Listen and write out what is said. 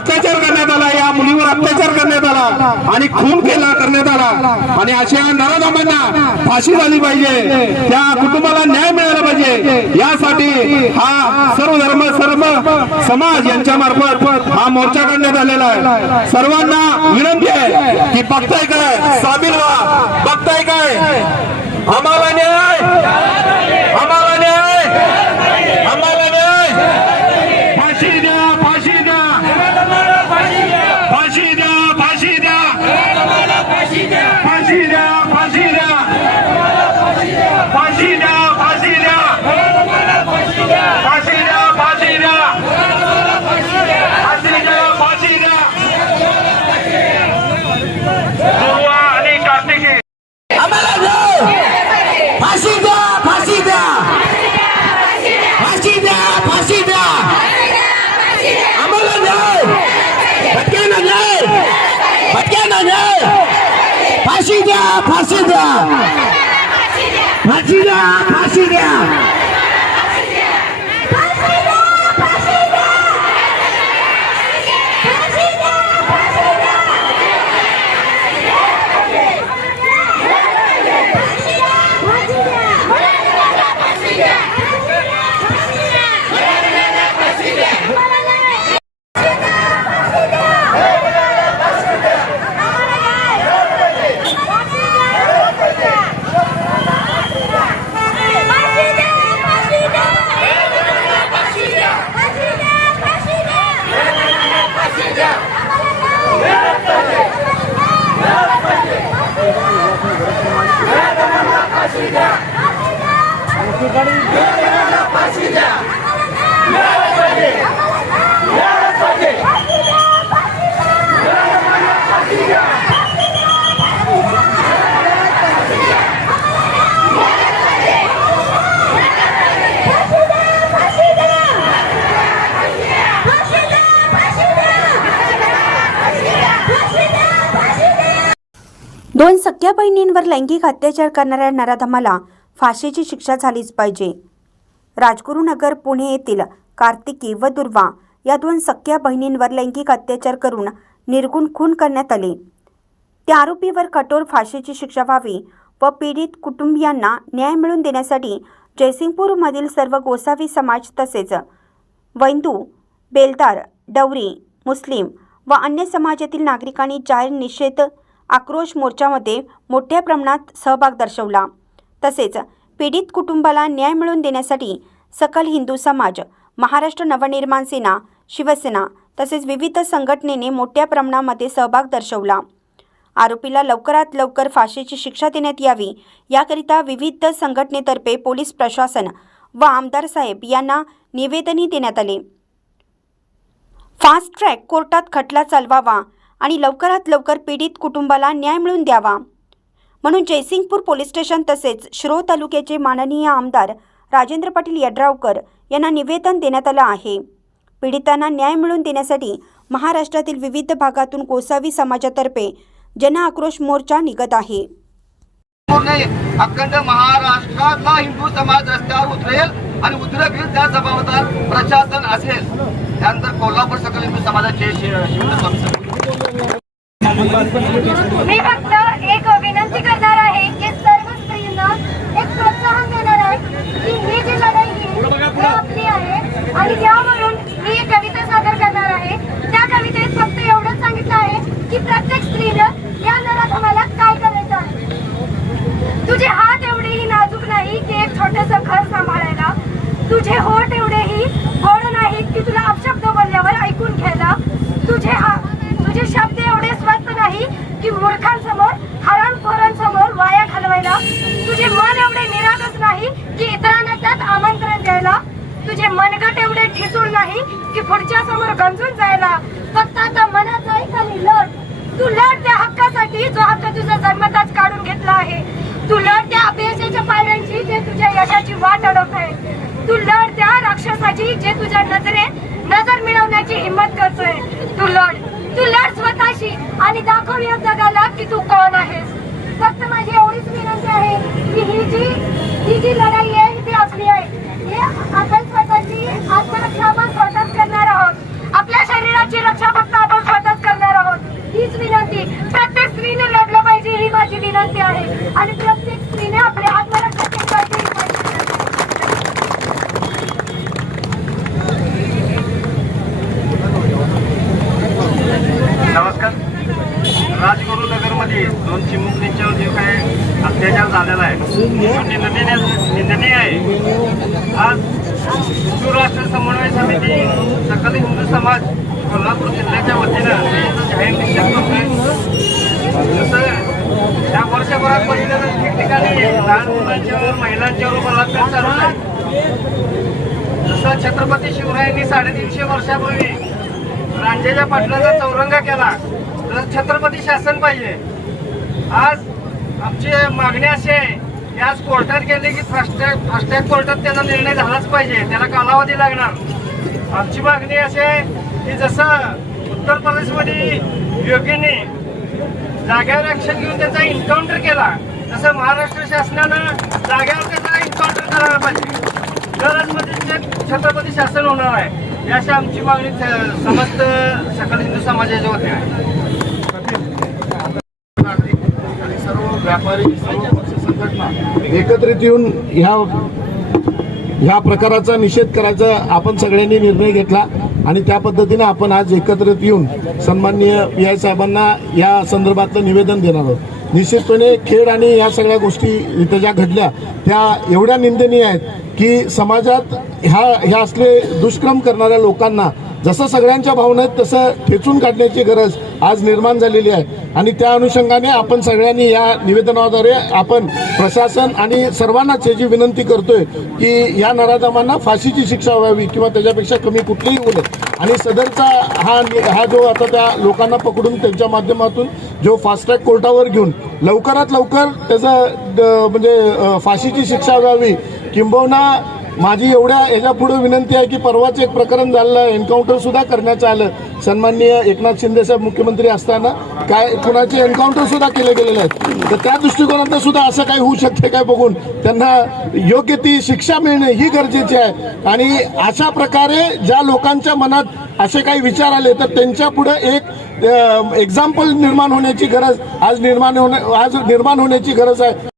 अत्याचार करण्यात आला या मुलीवर अत्याचार करण्यात आला आणि खून केला करण्यात आला. आणि अशा नराधामांना फाशी झाली पाहिजे. त्या कुटुंबाला न्याय मिळाला पाहिजे. यासाठी हा सर्व धर्म सर्व समाज यांच्या मार्फत हा मोर्चा काढण्यात आलेला आहे. सर्वांना विनंती आहे की बघताय काय सामील व्हा. 바시냐 바시냐 바시냐 가시냐. दोन सख्या बहिणींवर लैंगिक अत्याचार करणाऱ्या नराधमाला फाशीची शिक्षा झालीच पाहिजे. राजगुरुनगर पुणे येथील कार्तिकी व दुर्वा या दोन सख्या बहिणींवर लैंगिक अत्याचार करून निर्गुण खून करण्यात आले. त्या आरोपीवर कठोर फाशीची शिक्षा व्हावी व पीडित कुटुंबियांना न्याय मिळवून देण्यासाठी जयसिंगपूरमधील सर्व गोसावी समाज तसेच वैंदू बेलदार डवरी मुस्लिम व अन्य समाजातील नागरिकांनी जाहीर निषेध आक्रोश मोर्चामध्ये मोठ्या प्रमाणात सहभाग दर्शवला. तसेच पीडित कुटुंबाला न्याय मिळवून देण्यासाठी सकल हिंदू समाज महाराष्ट्र नवनिर्माण सेना शिवसेना तसेच विविध संघटनेने मोठ्या प्रमाणामध्ये सहभाग दर्शवला. आरोपीला लवकरात लवकर फाशीची शिक्षा देण्यात यावी याकरिता विविध संघटनेतर्फे पोलीस प्रशासन व आमदार साहेब यांना निवेदनही देण्यात आले. फास्ट ट्रॅक कोर्टात खटला चालवावा आणि लवकरात लवकर पीडित कुटुंबाला न्याय मिळून द्यावा. म्हणून जयसिंगपूर पोलीस स्टेशन तसेच शिरो तालुक्याचे माननीय आमदार राजेंद्र पाटील यड्रावकर यांना निवेदन देण्यात आलं आहे. पीडितांना न्याय मिळवून देण्यासाठी महाराष्ट्रातील विविध भागातून गोसावी समाजातर्फे जन आक्रोश मोर्चा निघत आहे. अखंड महाराष्ट्रातला हिंदू समाज रस्त्यावर उतरेल आणि उतरतील त्या जबाबदार प्रशासन असेल. त्यानंतर कोल्हापूर सकल हिंदू समाजाचे मी फक्त एक विनंती करणार आहे की सर्व स्त्रींना एक प्रोत्साहन देणार आहे की ही जी लढाई ही ही आपली आहे आणि यावरून मी एक कविता सादर करणार आहे त्या कवितेत फक्त एवढंच सांगितलं आहे की प्रत्येक स्त्रीनं या नराधमाला काय करायचं आहे तुझे हात एवढेही नाजूक नाही की एक छोटस घर सांभाळायला तुझे होठ एवढेही गोड नाहीत की तुला अपशब्द बोलल्यावर ऐकून घ्यायला तुझे हा तुझे शब्द एवढे स्वस्त नाही की मूर्खांसमोर हरणखोरांसमोर वाया घालवायला तुझे मन एवढे निरागस नाही की इतरांना त्यात आमंत्रण द्यायला? तुझे मनगट एवढे ठिसूळ नाही की पुढच्या समोर गंजून जायला? फक्त आता मनात नाही खाली लढ? तू लढ त्या हक्कासाठी जो हक्क तुझा जन्मताच काढून घेतला आहे. तू लढ त्या अपयशाच्या Ricky Lara आहे आज राष्ट्र समन्वय समिती सकल हिंदू समाज कोल्हापूर जिल्ह्याच्या वतीनं जाहीर निषेध करतोय जसं या वर्षभरात पहिल्यांदा ठिकठिकाणी लहान मुलांच्यावर महिलांच्यावर बलात्कार चालू आहे जसं छत्रपती शिवरायांनी साडेतीनशे वर्षापूर्वी रांजेच्या पाटलाचा चौरंगा केला तर छत्रपती शासन पाहिजे आज आमची मागणी अशी आहे त्याच कोर्टात गेले की फास्टॅग फास्टॅग कोर्टात त्याचा निर्णय झालाच पाहिजे. त्याला कालावधी लागणार. आमची मागणी अशी आहे की जसं उत्तर प्रदेशमध्ये योगीने जाग्यावर ऍक्शन घेऊन त्याचा एन्काउंटर केला तसं महाराष्ट्र शासनानं जाग्यावर त्याचा एन्काउंटर करायला पाहिजे. तरच मध्ये छत्रपती शासन होणार आहे. ही अशी आमची मागणी समस्त सकल हिंदू समाजाच्या वतीने आहे. आणि सर्व व्यापारी सर्व एकत्रित येऊन ह्या ह्या प्रकाराचा निषेध करायचा आपण सगळ्यांनी निर्णय घेतला आणि त्या पद्धतीने आपण आज एकत्रित येऊन सन्माननीय पी आय साहेबांना या संदर्भातलं निवेदन देणार आहोत. निश्चितपणे खेळ आणि या सगळ्या गोष्टी इथं ज्या घडल्या त्या एवढ्या निंदनीय आहेत की समाजात ह्या ह्या असले दुष्क्रम करणाऱ्या लोकांना जसं सगळ्यांच्या भावना आहेत तसं ठेचून काढण्याची गरज आज निर्माण झालेली आहे. आणि त्या अनुषंगाने आपण सगळ्यांनी या निवेदनाद्वारे आपण प्रशासन आणि सर्वांनाच याची विनंती करतोय की या नराधमांना फाशीची शिक्षा व्हावी किंवा त्याच्यापेक्षा कमी कुठलीही होऊ नये. आणि सदरचा हा नि- हा जो आता त्या लोकांना पकडून त्यांच्या माध्यमातून जो फास्टट्रॅक कोर्टावर घेऊन लवकरात लवकर त्याचं द- म्हणजे फाशीची शिक्षा व्हावी किंबहुना माझी एवढ्या याच्यापुढे विनंती आहे की परवाच एक प्रकरण झालं एन्काउंटर सुद्धा करण्यात आलं. सन्माननीय एकनाथ शिंदे साहेब मुख्यमंत्री असताना काय कुणाचे एन्काउंटर सुद्धा केले गेलेले आहेत? तर त्या दृष्टिकोनातनं सुद्धा असं काही होऊ शकते काय बघून त्यांना योग्य ती शिक्षा मिळणे ही गरजेची आहे. आणि अशा प्रकारे ज्या लोकांच्या मनात असे काही विचार आले तर त्यांच्या पुढे एक एक्झाम्पल निर्माण होण्याची गरज आज निर्माण होण्या आज निर्माण होण्याची गरज आहे.